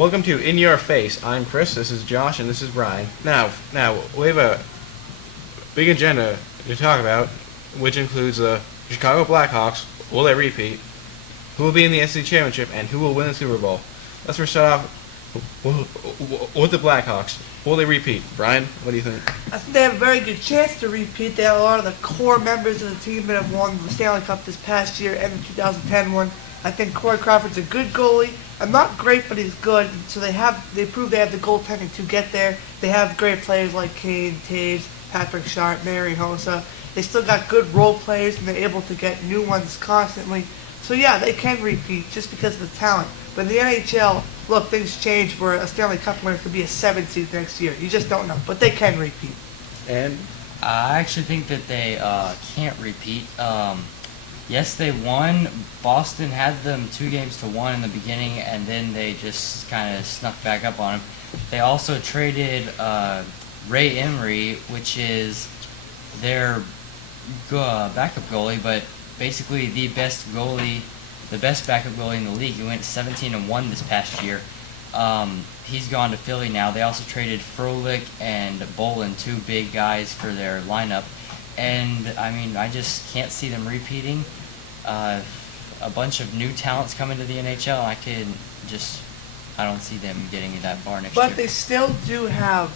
Welcome to In Your Face. I'm Chris, this is Josh, and this is Brian. Now, we have a big agenda to talk about, which includes the Chicago Blackhawks. Will they repeat? Who will be in the SEC Championship, and who will win the Super Bowl? Let's first start off with the Blackhawks. Will they repeat? Brian, what do you think? I think they have a very good chance to repeat. They have a lot of the core members of the team that have won the Stanley Cup this past year and the 2010 one. I think Corey Crawford's a good goalie. I'm not great, but he's good. So they prove they have the goaltending to get there. They have great players like Kane, Taves, Patrick Sharp, Mary Hossa. They still got good role players, and they're able to get new ones constantly. So yeah, they can repeat just because of the talent. But in the NHL, look, things change where a Stanley Cup winner could be a 7th seed next year. You just don't know. But they can repeat. And I actually think that they can't repeat. Yes, they won. Boston had them 2-1 in the beginning, and then they just kind of snuck back up on them. They also traded Ray Emery, which is their backup goalie, but basically the best backup goalie in the league. He went 17-1 this past year. He's gone to Philly now. They also traded Frolik and Bolin, 2 big guys, for their lineup. And, I mean, I just can't see them repeating. A bunch of new talents coming to the NHL. I don't see them getting that far next year. But they still do have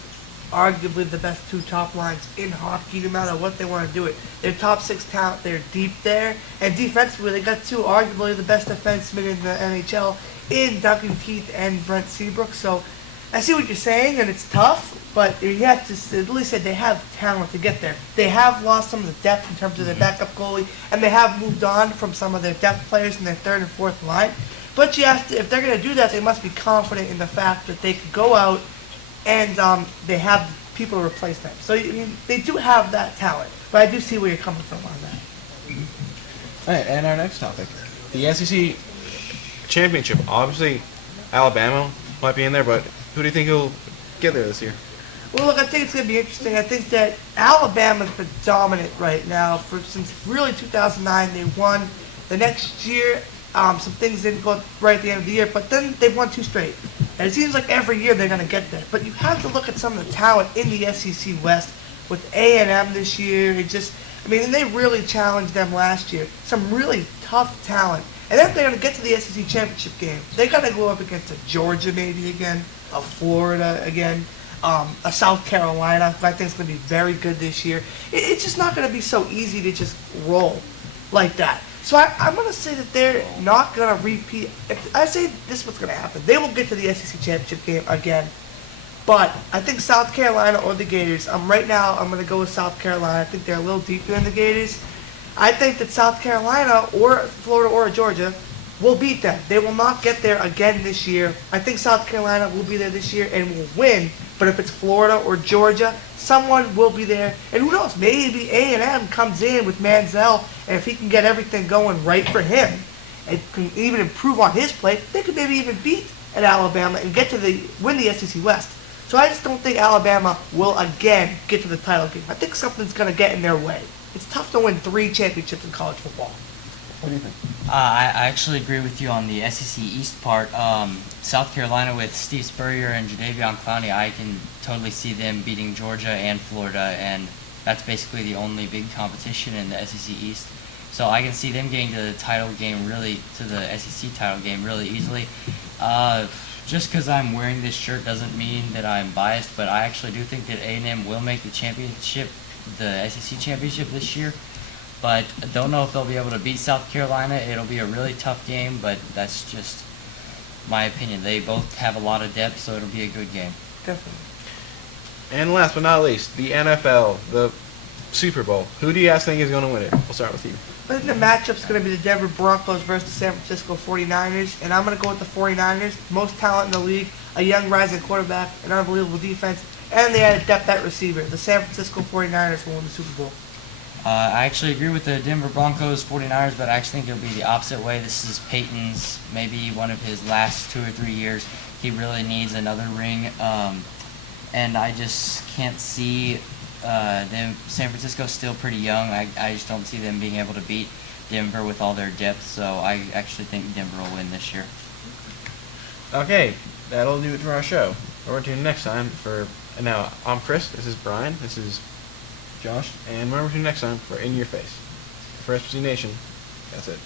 arguably the best 2 top lines in hockey, no matter what they want to do it. Their top 6 talent, they're deep there. And defensively, they got 2 arguably the best defensemen in the NHL in Duncan Keith and Brent Seabrook. So I see what you're saying, and it's tough, but you have to at least say they have talent to get there. They have lost some of the depth in terms of their backup goalie, and they have moved on from some of their depth players in their 3rd and 4th line. But you have to, if they're going to do that, they must be confident in the fact that they can go out and they have people to replace them. So they do have that talent, but I do see where you're coming from on that. all right, and our next topic, the SEC Championship. Obviously, Alabama might be in there, but who do you think will get there this year? Well, look, I think it's going to be interesting. I think that Alabama's been dominant right now since really 2009. They won the next year. Some things didn't go right at the end of the year, but then they've won 2 straight. And it seems like every year they're going to get there. But you have to look at some of the talent in the SEC West with A&M this year. And they really challenged them last year. Some really tough talent. And then if they're going to get to the SEC Championship game, they're going to go up against a Georgia maybe again, a Florida again, a South Carolina, who I think is going to be very good this year. It's just not going to be so easy to just roll like that. So I'm going to say that they're not going to repeat. If I say this is what's going to happen. They will get to the SEC Championship game again. But I think South Carolina or the Gators, right now I'm going to go with South Carolina. I think they're a little deeper than the Gators. I think that South Carolina or Florida or Georgia will beat them. They will not get there again this year. I think South Carolina will be there this year and will win. But if it's Florida or Georgia, someone will be there. And who knows, maybe A&M comes in with Manziel, and if he can get everything going right for him, and can even improve on his play, they could maybe even beat at Alabama and win the SEC West. So I just don't think Alabama will again get to the title game. I think something's going to get in their way. It's tough to win 3 championships in college football. What do you think? I actually agree with you on the SEC East part. South Carolina with Steve Spurrier and Jadeveon Clowney, I can totally see them beating Georgia and Florida, and that's basically the only big competition in the SEC East. So I can see them getting to the SEC title game really easily. Just because I'm wearing this shirt doesn't mean that I'm biased, but I actually do think that A&M will make the SEC championship this year. But I don't know if they'll be able to beat South Carolina. It'll be a really tough game, but that's just my opinion. They both have a lot of depth, so it'll be a good game. Definitely. And last but not least, the NFL, the Super Bowl. Who do you guys think is going to win it? We'll start with you. I think the matchup's going to be the Denver Broncos versus the San Francisco 49ers, and I'm going to go with the 49ers. Most talent in the league, a young rising quarterback, an unbelievable defense, and they had a depth at receiver. The San Francisco 49ers will win the Super Bowl. I actually agree with the Denver Broncos 49ers, but I actually think it'll be the opposite way. This is Peyton's, maybe one of his last 2 or 3 years. He really needs another ring, and I just can't see them. San Francisco's still pretty young. I just don't see them being able to beat Denver with all their depth, so I actually think Denver will win this year. Okay, that'll do it for our show. We're tuned next time for. And now I'm Chris. This is Brian. This is Josh. And remember to next time for In Your Face. For SPC Nation, that's it.